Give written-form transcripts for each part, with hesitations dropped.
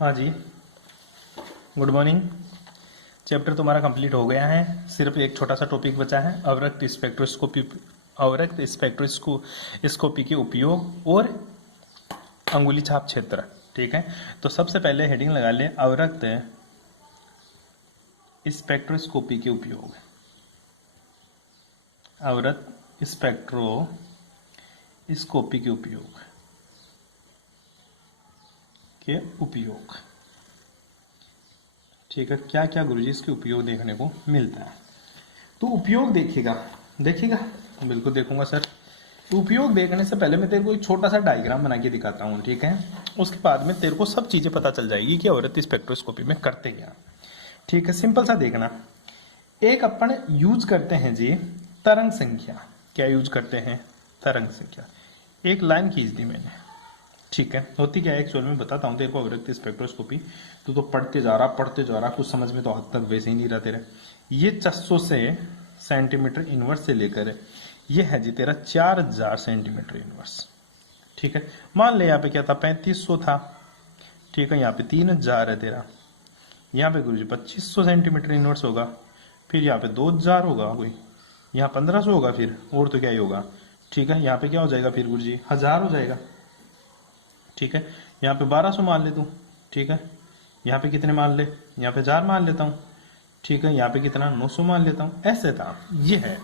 हाँ जी, good morning. Chapter तुम्हारा complete हो गया है, सिर्फ एक छोटा सा टॉपिक बचा है, अवरक्त स्पेक्ट्रोस्कोपी। अवरक्त स्पेक्ट्रोस्कोपी के उपयोग और अंगुली छाप क्षेत्र। ठीक है, तो सबसे पहले हेडिंग लगा ले, अवरक्त स्पेक्ट्रोस्कोपी के उपयोग। अवरक्त स्पेक्ट्रोस्कोपी के उपयोग। ठीक है, क्या क्या गुरुजी इसके उपयोग देखने को मिलता है। तो उपयोग देखिएगा बिल्कुल देखूंगा सर। तो उपयोग देखने से पहले मैं तेरे को एक छोटा सा डायग्राम बना के दिखाता हूँ, ठीक है। उसके बाद में तेरे को सब चीजें पता चल जाएगी कि अवरक्त स्पेक्ट्रोस्कोपी में करते क्या। ठीक है, सिंपल सा देखना। एक अपन यूज करते हैं जी तरंग संख्या। क्या यूज करते हैं? तरंग संख्या। एक लाइन खींच दी मैंने, ठीक है। होती क्या है एक्चुअल में बताता हूँ तेरे को। अवरक्त स्पेक्ट्रोस्कोपी तो पढ़ते जा रहा, कुछ समझ में तो हद तक वैसे ही नहीं रहा तेरे। ये 600 से सेंटीमीटर इनवर्स से लेकर ये है जी तेरा 4000 सेंटीमीटर इनवर्स। ठीक है, मान ले यहाँ पे क्या था, 3500 था। ठीक है, यहाँ पे 3000 है तेरा। यहाँ पे गुरुजी 2500 सेंटीमीटर इनवर्स होगा। फिर यहाँ पे 2000 होगा, कोई यहाँ 1500 होगा, फिर और तो क्या ही होगा। ठीक है, यहाँ पे क्या हो जाएगा फिर गुरुजी 1000 हो जाएगा। ठीक है, यहाँ पे 1200 मान ले तू। ठीक है, यहाँ पे कितने मान ले, यहाँ पे 1000 मान लेता हूँ। ठीक है, यहाँ पे कितना 900 मान लेता हूँ। ऐसे था, ये है।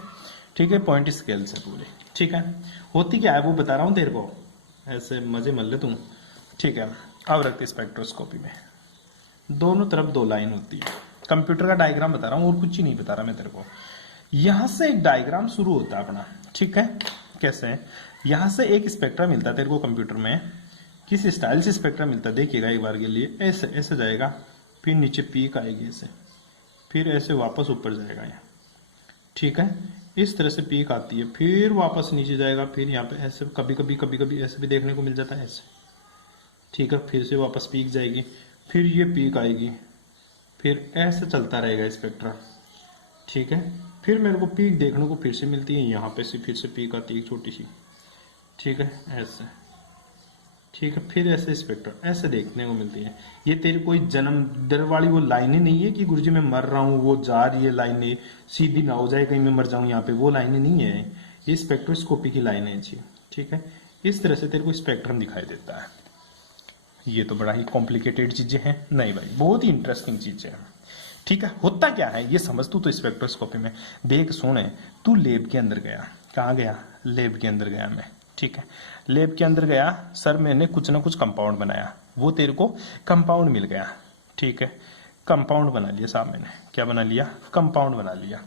ठीक है, पॉइंट स्केल से पूरे। ठीक है, होती क्या है वो बता रहा हूँ तेरे को, ऐसे मजे मल ले तुम। ठीक है, अवरक्त स्पेक्ट्रोस्कोपी में दोनों तरफ दो लाइन होती है। कंप्यूटर का डायग्राम बता रहा हूँ और कुछ ही नहीं बता रहा मैं तेरे को। यहां से एक डायग्राम शुरू होता है अपना। ठीक है, कैसे? यहां से एक स्पेक्ट्रा मिलता है तेरे को कंप्यूटर में। किस स्टाइल से स्पेक्ट्रा मिलता है देखिएगा एक बार के लिए। ऐसे ऐसे जाएगा, फिर नीचे पीक आएगी ऐसे, फिर ऐसे वापस ऊपर जाएगा यहाँ। ठीक है, इस तरह से पीक आती है, फिर वापस नीचे जाएगा, फिर यहाँ पे ऐसे कभी कभी ऐसे भी देखने को मिल जाता है ऐसे। ठीक है, फिर से वापस पीक जाएगी, फिर ये पीक आएगी, फिर ऐसे चलता रहेगा स्पेक्ट्रा। ठीक है, फिर मेरे को पीक देखने को फिर से मिलती है यहाँ पे से, फिर से पीक आती है छोटी सी। ठीक है, ऐसे। ठीक है, फिर ऐसे स्पेक्ट्रा ऐसे देखने को मिलती है। ये तेरी कोई जन्म दर वाली वो लाइनें नहीं है कि गुरुजी मैं मर रहा हूँ वो जा रही है लाइनें, सीधी ना हो जाए कहीं मैं मर जाऊं यहाँ पे, वो लाइनें नहीं है। ये स्पेक्ट्रोस्कोपी की लाइनें हैं जी। ठीक है, इस तरह से तेरे को स्पेक्ट्रम दिखाई देता है। ये तो बड़ा ही कॉम्प्लिकेटेड चीजें हैं नहीं भाई, बहुत ही इंटरेस्टिंग चीजें हैं। ठीक है, होता क्या है ये समझ तू तो स्पेक्ट्रोस्कोपी में देख। सुने, तू लैब के अंदर गया। कहाँ गया? लैब के अंदर गया मैं। ठीक है, लैब के अंदर गया, सर मैंने कुछ ना कुछ कंपाउंड बनाया, वो तेरे को कंपाउंड मिल गया। ठीक है, कंपाउंड बना लिया साहब मैंने। क्या बना लिया? कंपाउंड बना लिया।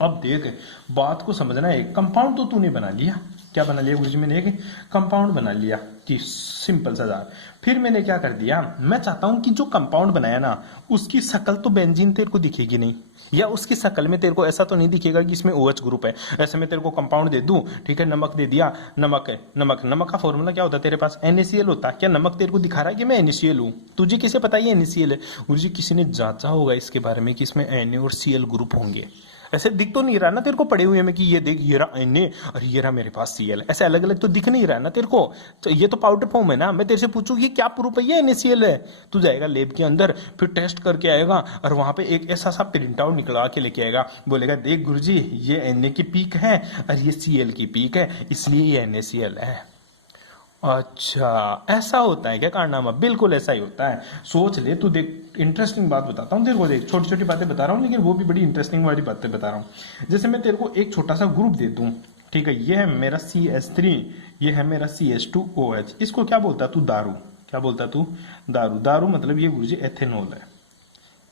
अब देख, बात को समझना है, कंपाउंड तो तूने बना लिया। क्या बना लिया गुरुजी? मैंने एक कंपाउंड बना लिया कि सिंपल सा जार। फिर मैंने क्या कर दिया, मैं चाहता हूं कि जो कंपाउंड बनाया ना उसकी शक्ल तो बेंजीन तेरे को दिखेगी नहीं, या उसकी शक्ल में तेरे को ऐसा तो नहीं दिखेगा कि इसमें OH ग्रुप है। ऐसे मैं तेरे को कंपाउंड दे दूं, ठीक है, नमक दे दिया, नमक है, नमक का फॉर्मूला क्या होता है तेरे पास? NaCl होता। क्या नमक तेरे को दिखा रहा है कि मैं NaCl हूं? तुझे किसे पता है NaCl है? गुरुजी किसी ने जांचा होगा इसके बारे में कि इसमें Na और Cl ग्रुप होंगे। ऐसे दिख तो नहीं रहा ना तेरे को पड़े हुए में कि ये देख ये रहा Na और ये रहा मेरे पास Cl। ऐसे अलग अलग तो दिख नहीं रहा ना तेरे को। तो ये तो पाउडर फॉर्म है ना। मैं तेरे से पूछूं कि क्या प्रूफ है ये NaCl है, तू जाएगा लेब के अंदर, फिर टेस्ट करके आएगा और वहां पे एक ऐसा सा प्रिंट आउट निकलवा के लेके आएगा, बोलेगा देख गुरुजी ये Na की पीक है और ये Cl की पीक है, इसलिए ये NaCl है। अच्छा, ऐसा होता है क्या कारनामा? बिल्कुल ऐसा ही होता है। सोच ले तू, देख इंटरेस्टिंग बात बताता हूँ तेरे को। देख, छोटी छोटी बातें बता रहा हूँ लेकिन वो भी बड़ी इंटरेस्टिंग वाली बातें बता रहा हूँ। जैसे मैं तेरे को एक छोटा सा ग्रुप दे दूं, ठीक है, ये है मेरा CH3, ये है मेरा CH2OH। इसको क्या बोलता तू? दारू। क्या बोलता तू? दारू। दारू मतलब ये गुरुजी एथेनॉल है।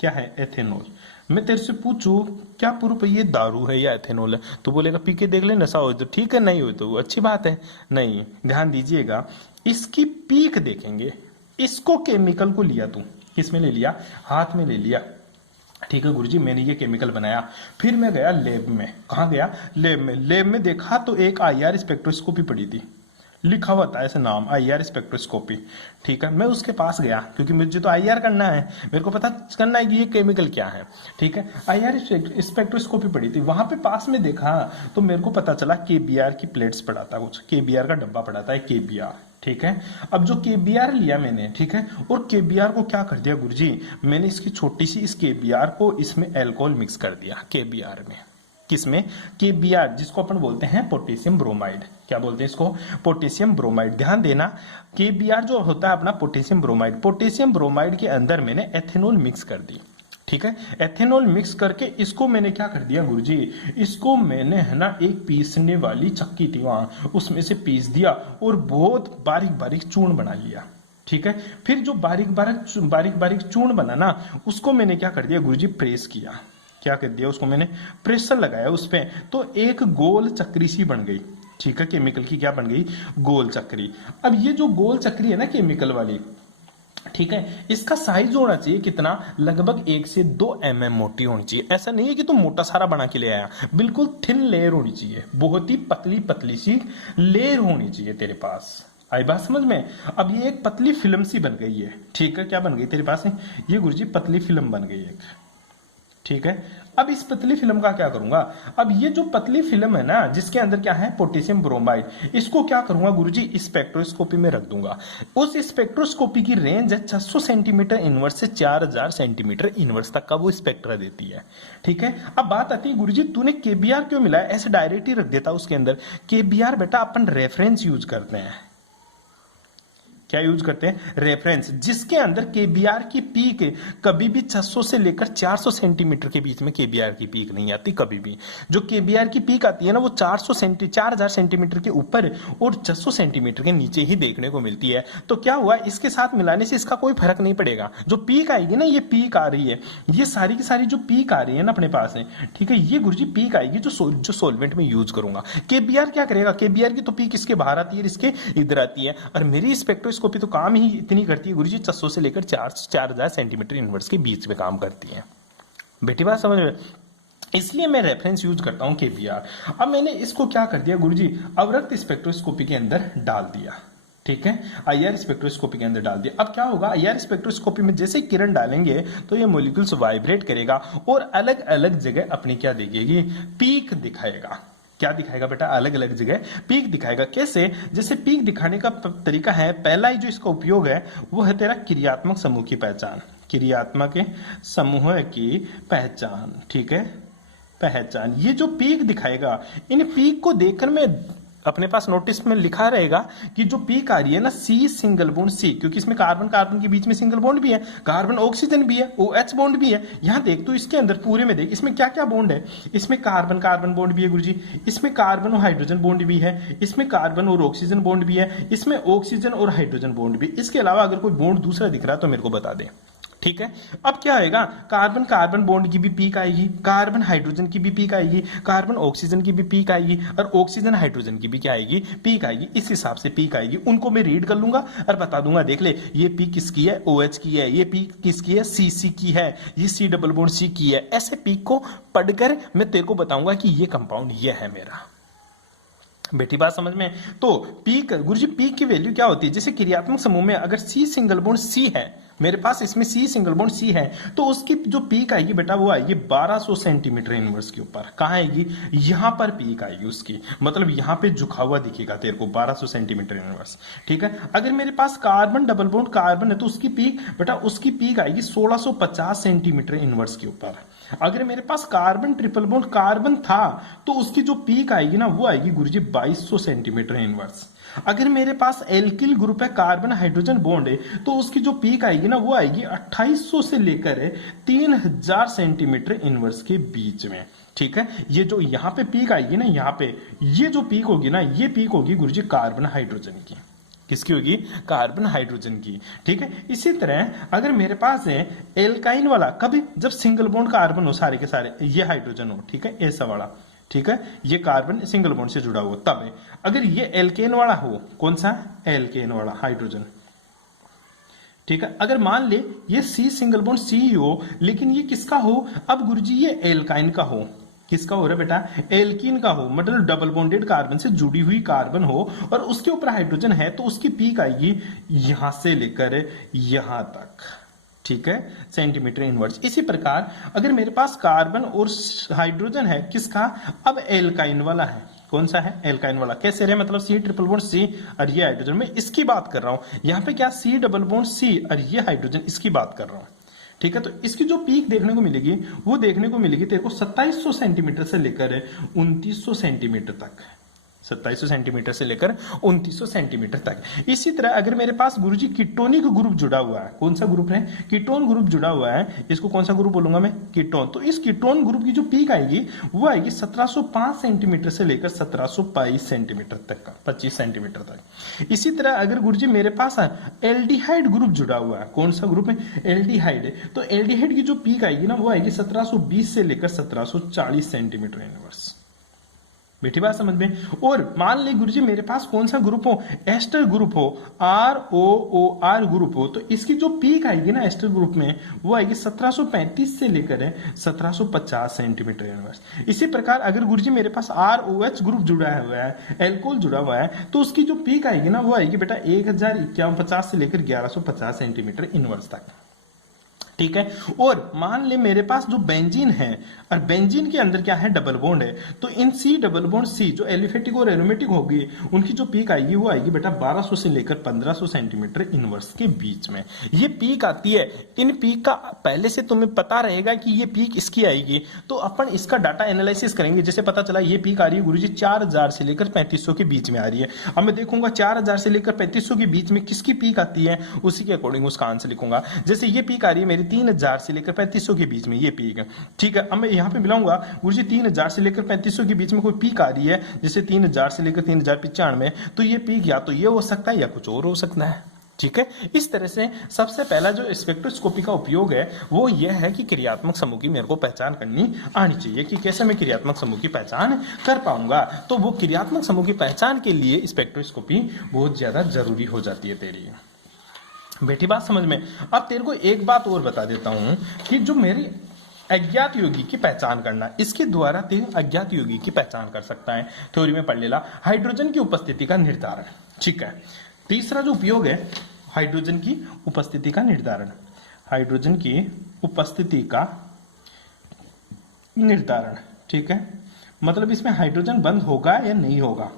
क्या है? एथेनॉल। मैं तेरे से पूछूं क्या प्रूफ है ये दारू है या एथेनॉल है, तो बोलेगा पी के देख ले, नशा हो तो ठीक है, नहीं हो तो अच्छी बात है। नहीं, ध्यान दीजिएगा, इसकी पीक देखेंगे। इसको केमिकल को लिया तू, किसमें ले लिया? हाथ में ले लिया। ठीक है गुरुजी, मैंने ये केमिकल बनाया, फिर मैं गया लैब में। कहाँ गया? लैब में। लैब में देखा तो एक IR स्पेक्ट्रोस्कोपी पड़ी थी। लिखा हुआ था ऐसे नाम, आईआर स्पेक्ट्रोस्कोपी। ठीक है, मैं उसके पास गया क्योंकि मुझे तो आईआर करना है, मेरे को पता करना है कि ये केमिकल क्या है। ठीक है, आईआर स्पेक्ट्रोस्कोपी पड़ी थी, वहां पे पास में देखा तो मेरे को पता चला केबीआर की प्लेट्स पड़ा था, कुछ केबीआर का डब्बा पड़ा था, केबीआर। ठीक है, अब जो केबीआर लिया मैंने, ठीक है, और केबीआर को क्या कर दिया गुरुजी, मैंने इसकी छोटी सी इस केबीआर को इसमें अल्कोहल मिक्स कर दिया केबीआर में। किसमें? केबीआर, जिसको अपन बोलते हैं पोटेशियम ब्रोमाइड। क्या बोलते हैं इसको? Potassium bromide. ध्यान देना, केबीआर जो होता है अपना पोटेशियम ब्रोमाइड, पोटेशियम ब्रोमाइड के अंदर मैंने एथेनॉल मिक्स कर दी। ठीक है, एथेनॉल मिक्स करके इसको मैंने क्या कर दिया गुरुजी, इसको मैंने है ना एक पीसने वाली चक्की थी वहां, उसमें से पीस दिया और बहुत बारीक बारीक चूर्ण बना लिया। ठीक है, फिर जो बारीक बारीक चूर्ण बना ना, उसको मैंने क्या कर दिया गुरुजी, प्रेस किया। क्या कर दिया उसको मैंने, प्रेशर लगाया उस पे, तो एक गोल चक्री सी बन गई। ठीक है, केमिकल की क्या बन गई, गोल चक्री। अब ये जो गोल चक्री है ना केमिकल वाली, ठीक है, इसका साइज होना चाहिए कितना, लगभग 1 से 2 mm मोटी होनी चाहिए। ऐसा नहीं है कि तुम मोटा सारा बना के ले आया, बिल्कुल थिन लेयर होनी चाहिए, बहुत ही पतली पतली सी लेयर होनी चाहिए तेरे पास। आई बात समझ में? अब ये एक पतली फिल्म सी बन गई है। ठीक है, क्या बन गई तेरे पास है, ये गुरुजी पतली फिल्म बन गई एक। ठीक है, अब इस पतली फिल्म का क्या करूंगा, अब ये जो पतली फिल्म है ना, जिसके अंदर क्या है, पोटेशियम ब्रोमाइड, इसको क्या करूंगा गुरुजी, स्पेक्ट्रोस्कोपी में रख दूंगा। उस स्पेक्ट्रोस्कोपी की रेंज है 600 सेंटीमीटर इनवर्स से 4000 सेंटीमीटर इनवर्स तक का वो स्पेक्ट्रा देती है। ठीक है, अब बात आती है गुरुजी तूने केबीआर क्यों मिलाया, ऐसे डायरेक्ट ही रख देता उसके अंदर। केबीआर बेटा अपन रेफरेंस यूज करते हैं, क्या यूज करते हैं, रेफरेंस, जिसके अंदर केबीआर की पीक कभी भी 600 से लेकर 400 सेंटीमीटर के बीच में केबीआर की पीक नहीं आती कभी भी। जो केबीआर की पीक आती है ना, वो 4000 सेंटीमीटर के ऊपर और 600 सेंटीमीटर के नीचे ही देखने को मिलती है। तो क्या हुआ, इसके साथ मिलाने से इसका कोई फर्क नहीं पड़ेगा। जो पीक आएगी ना, ये पीक आ रही है, ये सारी की सारी जो पीक आ रही है ना अपने पास है, ठीक है, ये गुरुजी पीक आएगी जो सोलवेंट में यूज करूंगा। केबीआर क्या करेगा, केबीआर की तो पीक इसके बाहर आती है, इसके इधर आती है, और मेरी स्पेक्ट्रोस्कोपी तो काम ही इतनी करती है गुरुजी, 600 से लेकर 4000 सेंटीमीटर इनवर्स के बीच में काम करती है। बेटी बात समझ में? इसलिए मैं रेफरेंस यूज करता हूं केबीआर। अब मैंने इसको क्या कर दिया गुरुजी, अवरक्त स्पेक्ट्रोस्कोपी के अंदर डाल दिया। ठीक है, आईआर स्पेक्ट्रोस्कोपी के अंदर डाल दिया। अब क्या होगा, आईआर स्पेक्ट्रोस्कोपी में जैसे किरण डालेंगे तो ये मॉलिक्यूल्स वाइब्रेट करेगा और अलग अलग जगह अपनी क्या दिखेगी, पीक दिखाएगा। क्या दिखाएगा बेटा, अलग अलग जगह पीक दिखाएगा। कैसे, जैसे पीक दिखाने का तरीका है, पहला ही जो इसका उपयोग है वो है तेरा क्रियात्मक समूह की पहचान, क्रियात्मक समूह की पहचान। ठीक है, पहचान, ये जो पीक दिखाएगा, इन पीक को देखकर मैं अपने पास नोटिस में लिखा रहेगा कि जो पीक आ रही है ना, सी सिंगल बॉन्ड सी, क्योंकि इसमें कार्बन कार्बन के बीच में सिंगल बॉन्ड भी है, कार्बन ऑक्सीजन भी है, OH बॉन्ड भी है। यहां देख तो इसके अंदर पूरे में देख, इसमें क्या क्या बॉन्ड है, इसमें कार्बन कार्बन बॉन्ड भी है गुरुजी, इसमें कार्बन और हाइड्रोजन बॉन्ड भी है, इसमें कार्बन और ऑक्सीजन बॉन्ड भी है, इसमें ऑक्सीजन और हाइड्रोजन बॉन्ड भी। इसके अलावा अगर कोई बॉन्ड दूसरा दिख रहा है तो मेरे को बता दे। ठीक है, अब क्या आएगा, कार्बन कार्बन बॉन्ड की भी पीक आएगी, कार्बन हाइड्रोजन की भी पीक आएगी, कार्बन ऑक्सीजन की भी पीक आएगी, और ऑक्सीजन हाइड्रोजन की भी क्या आएगी, पीक आएगी। इस हिसाब से पीक आएगी, उनको मैं रीड कर लूंगा और बता दूंगा, देख ले ये पीक किसकी है, OH की है, ये पीक किसकी है, CC की है, ये C डबल बॉन्ड C की है। ऐसे पीक को पढ़कर मैं तेरे को बताऊंगा कि ये कंपाउंड ये है मेरा। बेटी बात समझ में? तो पीक गुरुजी, पीक की वैल्यू क्या होती है, जैसे क्रियात्मक समूह में अगर C सिंगल बॉन्ड C है, मेरे पास इसमें C सिंगल बॉन्ड C है, तो उसकी जो पीक आएगी बेटा वो आएगी 1200 सेंटीमीटर इनवर्स के ऊपर। कहां आएगी, यहां पर पीक आएगी उसकी, मतलब यहां पे झुका हुआ दिखेगा तेरे को 1200 सेंटीमीटर इनवर्स। ठीक है, अगर मेरे पास कार्बन डबल बॉन्ड कार्बन है तो उसकी पीक बेटा, उसकी पीक आएगी 1650 सेंटीमीटर इनवर्स के ऊपर। अगर मेरे पास कार्बन ट्रिपल बॉन्ड कार्बन था तो उसकी जो पीक आएगी ना, वो आएगी गुरुजी 2200 सेंटीमीटर इनवर्स। अगर मेरे पास एल्किल ग्रुप है, कार्बन हाइड्रोजन बॉन्ड है, तो उसकी जो पीक आएगी ना, वो आएगी 2800 से लेकर 3000 सेंटीमीटर इनवर्स के बीच में। ठीक है, ये जो यहाँ पे पीक आएगी ना, यहाँ पे ये जो पीक होगी ना, ये पीक होगी गुरुजी कार्बन हाइड्रोजन की। किसकी होगी, कार्बन हाइड्रोजन की। ठीक है, इसी तरह अगर मेरे पास है एल्काइन वाला, कभी जब सिंगल बॉन्ड कार्बन हो सारे के सारे, ये हाइड्रोजन हो, ठीक है, ऐसा वाला, ठीक है, ये कार्बन सिंगल बॉन्ड से जुड़ा हुआ, तब है। अगर ये एल्केन वाला हो, कौन सा, एल्केन वाला हाइड्रोजन, ठीक है, अगर मान ले ये C सिंगल बॉन्ड C हो, लेकिन ये किसका हो, अब गुरुजी ये एल्काइन का हो, किसका हो रहा है बेटा, एल्कीन का हो, मतलब डबल बॉन्डेड कार्बन से जुड़ी हुई कार्बन हो और उसके ऊपर हाइड्रोजन है, तो उसकी पीक आएगी यहां से लेकर यहां तक, ठीक है, सेंटीमीटर इनवर्स। इसी प्रकार अगर मेरे पास कार्बन और हाइड्रोजन है, किसका, अब एल्काइन वाला है, कौन सा है, एल्काइन वाला, कैसे रहे, मतलब सी ट्रिपल बॉन्ड सी और ये हाइड्रोजन, मैं इसकी बात कर रहा हूं यहां पे, क्या सी डबल बॉन्ड सी और ये हाइड्रोजन, इसकी बात कर रहा हूं, ठीक है। तो इसकी जो पीक देखने को मिलेगी वो देखने को मिलेगी तेरे को 2700 सेंटीमीटर से लेकर 2900 सेंटीमीटर तक, 2700 सेंटीमीटर से लेकर 2900 सेंटीमीटर तक। इसी तरह अगर मेरे पास गुरुजी कीटोनिक ग्रुप जुड़ा हुआ है, कौन सा ग्रुप है, कीटोन ग्रुप जुड़ा हुआ है, इसको कौन सा ग्रुप बोलूंगा मैं, कीटोन। तो इस कीटोन ग्रुप की जो पीक आएगी वो आएगी 1705 सेंटीमीटर से लेकर 1722 सेंटीमीटर तक का, 25 सेंटीमीटर तक। इसी तरह अगर गुरुजी मेरे पास एल्डिहाइड ग्रुप जुड़ा हुआ है, कौन सा ग्रुप है, एल्डिहाइड, तो एल्डिहाइड की जो पीक आएगी ना वो आएगी 1720 से लेकर 1740 सेंटीमीटर इनवर्स। बेटी बात समझ में। और मान ले गुरुजी मेरे पास कौन सा ग्रुप हो, एस्टर ग्रुप हो, ROOR ग्रुप हो, तो इसकी जो पीक आएगी ना एस्टर ग्रुप में वो आएगी 1735 से लेकर 1750 सेंटीमीटर इनवर्स। इसी प्रकार अगर गुरुजी मेरे पास ROH ग्रुप जुड़ा हुआ है, एल्कोहल जुड़ा हुआ है, तो उसकी जो पीक आएगी ना वो आएगी बेटा 1051 से लेकर 1150 सेंटीमीटर इनवर्स तक, ठीक है। और मान ले मेरे पास जो बेंजीन है और बेंजीन के अंदर क्या है, डबल बॉन्ड है, तो इन सी डबल बॉन्ड सी जो एलिफेटिक और एरोमेटिक होगी उनकी जो पीक आएगी वो आएगी बेटा 1200 से लेकर 1500 सेंटीमीटर इनवर्स के बीच में ये पीक आती है। इन पीक का पहले से तुम्हें पता रहेगा कि ये पीक इसकी आएगी, तो अपन इसका डाटा एनालिसिस करेंगे। जैसे पता चला ये पीक आ रही है गुरुजी 4000 से लेकर 3500 के बीच में आ रही है, अब मैं देखूंगा 4000 से लेकर 3500 के बीच में किसकी पीक आती है, उसी के अकॉर्डिंग उसका आंसर लिखूंगा। जैसे ये पीक आ रही है मेरी 3000 से लेकर 3500 के बीच में, ये पीक है, ठीक है। अब मैं यहां पे मिलाऊंगा गुरुजी 3000 से लेकर 3500 के बीच में कोई पीक आ रही है, जैसे 3000 से लेकर 3095, तो ये पीक या तो ये हो सकता है या कुछ और हो सकता है, ठीक है। इस तरह से सबसे पहला जो स्पेक्ट्रोस्कोपी का उपयोग है वो यह है कि क्रियात्मक समूह की मेरे को पहचान करनी आनी चाहिए, कि कैसे मैं क्रियात्मक समूह की पहचान कर पाऊंगा। तो वो क्रियात्मक समूह की पहचान के लिए स्पेक्ट्रोस्कोपी बहुत ज्यादा जरूरी हो जाती है तेरी बेटी, बात समझ में। अब तेरे को एक बात और बता देता हूं कि जो मेरी अज्ञात यौगिक की पहचान करना, इसके द्वारा तेरे अज्ञात यौगिक की पहचान कर सकता है। थ्योरी में पढ़ लेला, हाइड्रोजन की उपस्थिति का निर्धारण, ठीक है। तीसरा जो उपयोग है हाइड्रोजन की उपस्थिति का निर्धारण, हाइड्रोजन की उपस्थिति का निर्धारण, ठीक है। मतलब इसमें हाइड्रोजन बंद होगा या नहीं होगा,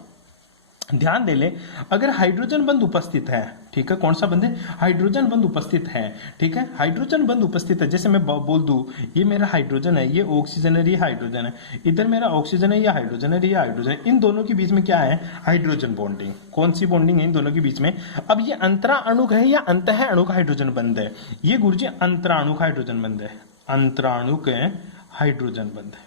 ध्यान दे ले। अगर हाइड्रोजन बंद उपस्थित है, ठीक है, कौन सा बंद है, हाइड्रोजन बंद उपस्थित है, ठीक है, हाइड्रोजन बंद उपस्थित है। जैसे मैं बोल दूं ये मेरा हाइड्रोजन है, ये ऑक्सीजन है, ये हाइड्रोजन है, इधर मेरा ऑक्सीजन है, ये हाइड्रोजन है, ये हाइड्रोजन है, इन दोनों के बीच में क्या है, हाइड्रोजन बॉन्डिंग। कौन सी बॉन्डिंग है इन दोनों के बीच में, अब ये अंतराणुक है या अंतः अणुक हाइड्रोजन बंद है, ये गुरुजी अंतराणुक हाइड्रोजन बंद है, अंतराणुक हाइड्रोजन बंद है,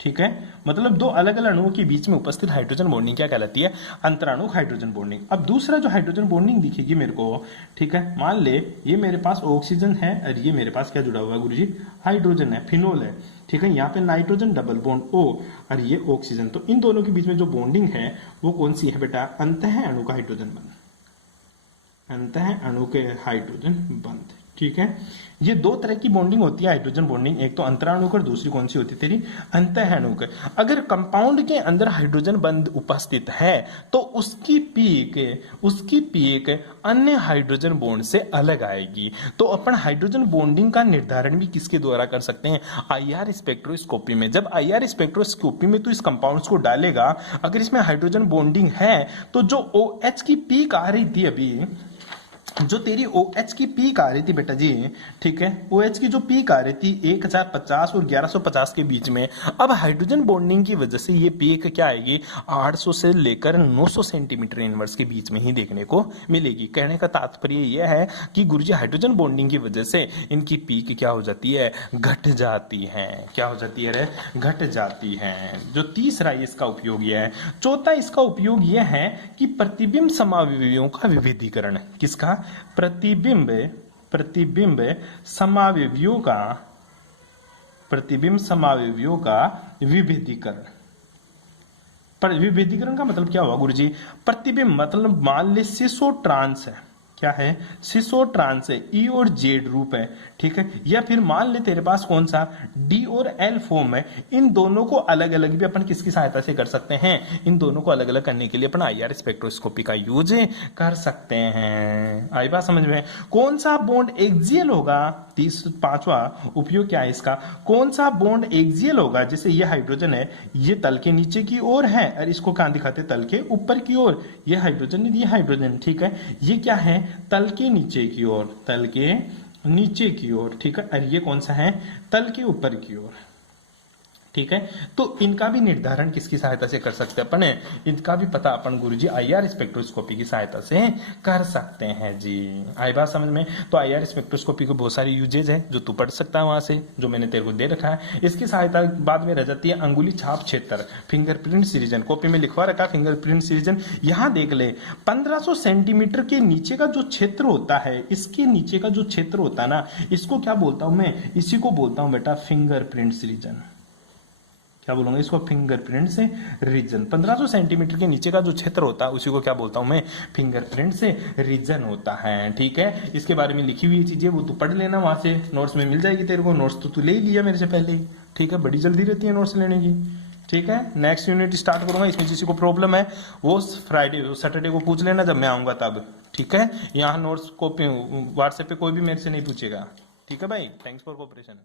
ठीक है। मतलब दो अलग अलग अणुओं के बीच में उपस्थित हाइड्रोजन बॉन्डिंग क्या कहलाती है, अंतराणुक हाइड्रोजन बॉन्डिंग। अब दूसरा जो हाइड्रोजन बॉन्डिंग दिखेगी मेरे को, ठीक है, मान ले ये मेरे पास ऑक्सीजन है और ये मेरे पास क्या जुड़ा हुआ है गुरुजी, हाइड्रोजन है, फिनोल है, ठीक है। यहाँ पे नाइट्रोजन डबल बॉन्ड O और ये ऑक्सीजन, तो इन दोनों के बीच में जो बॉन्डिंग है वो कौन सी है बेटा, अंतः अणुक हाइड्रोजन बंध, अंतः अणुक हाइड्रोजन बंध, ठीक है। ये दो तरह की बॉन्डिंग होती है हाइड्रोजन बॉन्डिंग, एक तो अंतराणुक और दूसरी कौन सी होती है तेरी, अंतःअणुक। अगर कंपाउंड के अंदर हाइड्रोजन बंध उपस्थित है तो उसकी पीक अन्य हाइड्रोजन बॉन्ड से अलग आएगी। तो अपन हाइड्रोजन बॉन्डिंग का निर्धारण भी किसके द्वारा कर सकते हैं, IR स्पेक्ट्रोस्कोपी में। जब IR स्पेक्ट्रोस्कोपी में तो इस कंपाउंड्स को डालेगा, अगर इसमें हाइड्रोजन बॉन्डिंग है तो जो OH की पीक आ रही थी अभी, जो तेरी OH की पीक आ रही थी बेटा जी, ठीक है, OH की जो पीक आ रही थी 1050 और 1150 के बीच में, अब हाइड्रोजन बॉन्डिंग की वजह से ये पीक क्या आएगी, 800 से लेकर 900 सेंटीमीटर इनवर्स के बीच में ही देखने को मिलेगी। कहने का तात्पर्य यह है कि गुरुजी हाइड्रोजन बॉन्डिंग की वजह से इनकी पीक क्या हो जाती है, घट जाती है। क्या हो जाती है रे, घट जाती है। जो तीसरा इसका उपयोग यह है। चौथा इसका उपयोग यह है कि प्रतिबिंब समावयवियों का विभेदीकरण, किसका, प्रतिबिंब समावयवियों का, प्रतिबिंब समावयवियों का विभेदीकरण। पर विभेदीकरण का मतलब क्या हुआ गुरुजी, प्रतिबिंब मतलब मान ले सिसो ट्रांस है, क्या है, सिस और ट्रांस है, ई और जेड रूप है, ठीक है। या फिर मान ले तेरे पास कौन सा डी और एल फॉर्म है, इन दोनों को अलग अलग भी अपन किसकी सहायता से कर सकते हैं, इन दोनों को अलग अलग करने के लिए अपन आईआर स्पेक्ट्रोस्कोपी का यूज कर सकते हैं। आई बात समझ में। कौन सा बॉन्ड एक्सियल होगा, 5वां उपयोग क्या है इसका, कौन सा बॉन्ड एक्सियल होगा, जैसे ये हाइड्रोजन है, ये तल के नीचे की ओर है और इसको कहां दिखाते, तल के ऊपर की ओर, ये हाइड्रोजन, ठीक है, ये क्या है, तल के नीचे की ओर, तल के नीचे की ओर, ठीक है, और ये कौन सा है, तल के ऊपर की ओर, ठीक है। तो इनका भी निर्धारण किसकी सहायता से कर सकते हैं अपन, इनका भी पता अपन गुरुजी आईआर स्पेक्ट्रोस्कोपी की सहायता से कर सकते हैं जी। आई बात समझ में। तो आईआर स्पेक्ट्रोस्कोपी को बहुत सारे यूजेज है जो तू पढ़ सकता है वहां से, जो मैंने तेरे को दे रखा है। इसकी सहायता बाद में रह जाती है अंगुली छाप क्षेत्र, फिंगरप्रिंट सीरीजन, कॉपी में लिखवा रखा फिंगरप्रिंट सीरीजन। यहां देख ले 1500 सेंटीमीटर के नीचे का जो क्षेत्र होता है, इसके नीचे का जो क्षेत्र होता है ना, इसको क्या बोलता हूं मैं, इसी को बोलता हूं बेटा फिंगरप्रिंट रीजन। क्या बोलूंगा इसको, फिंगरप्रिंट से रीजन। 1500 सेंटीमीटर के नीचे का जो क्षेत्र होता है उसी को क्या बोलता हूं मैं, फिंगरप्रिंट से रीजन होता है, ठीक है। इसके बारे में लिखी हुई चीजें वो तू पढ़ लेना, वहां से नोट्स में मिल जाएगी तेरे को। नोट्स तो तू ले लिया मेरे से पहले ही, ठीक है, बड़ी जल्दी रहती है नोट्स लेने की, ठीक है। नेक्स्ट यूनिट स्टार्ट करूंगा, इसमें किसी को प्रॉब्लम है वो फ्राइडे सैटरडे को पूछ लेना जब मैं आऊंगा तब, ठीक है। यहाँ नोट्स कॉपी व्हाट्सएप पे कोई भी मेरे से नहीं पूछेगा, ठीक है भाई। Thanks for cooperation.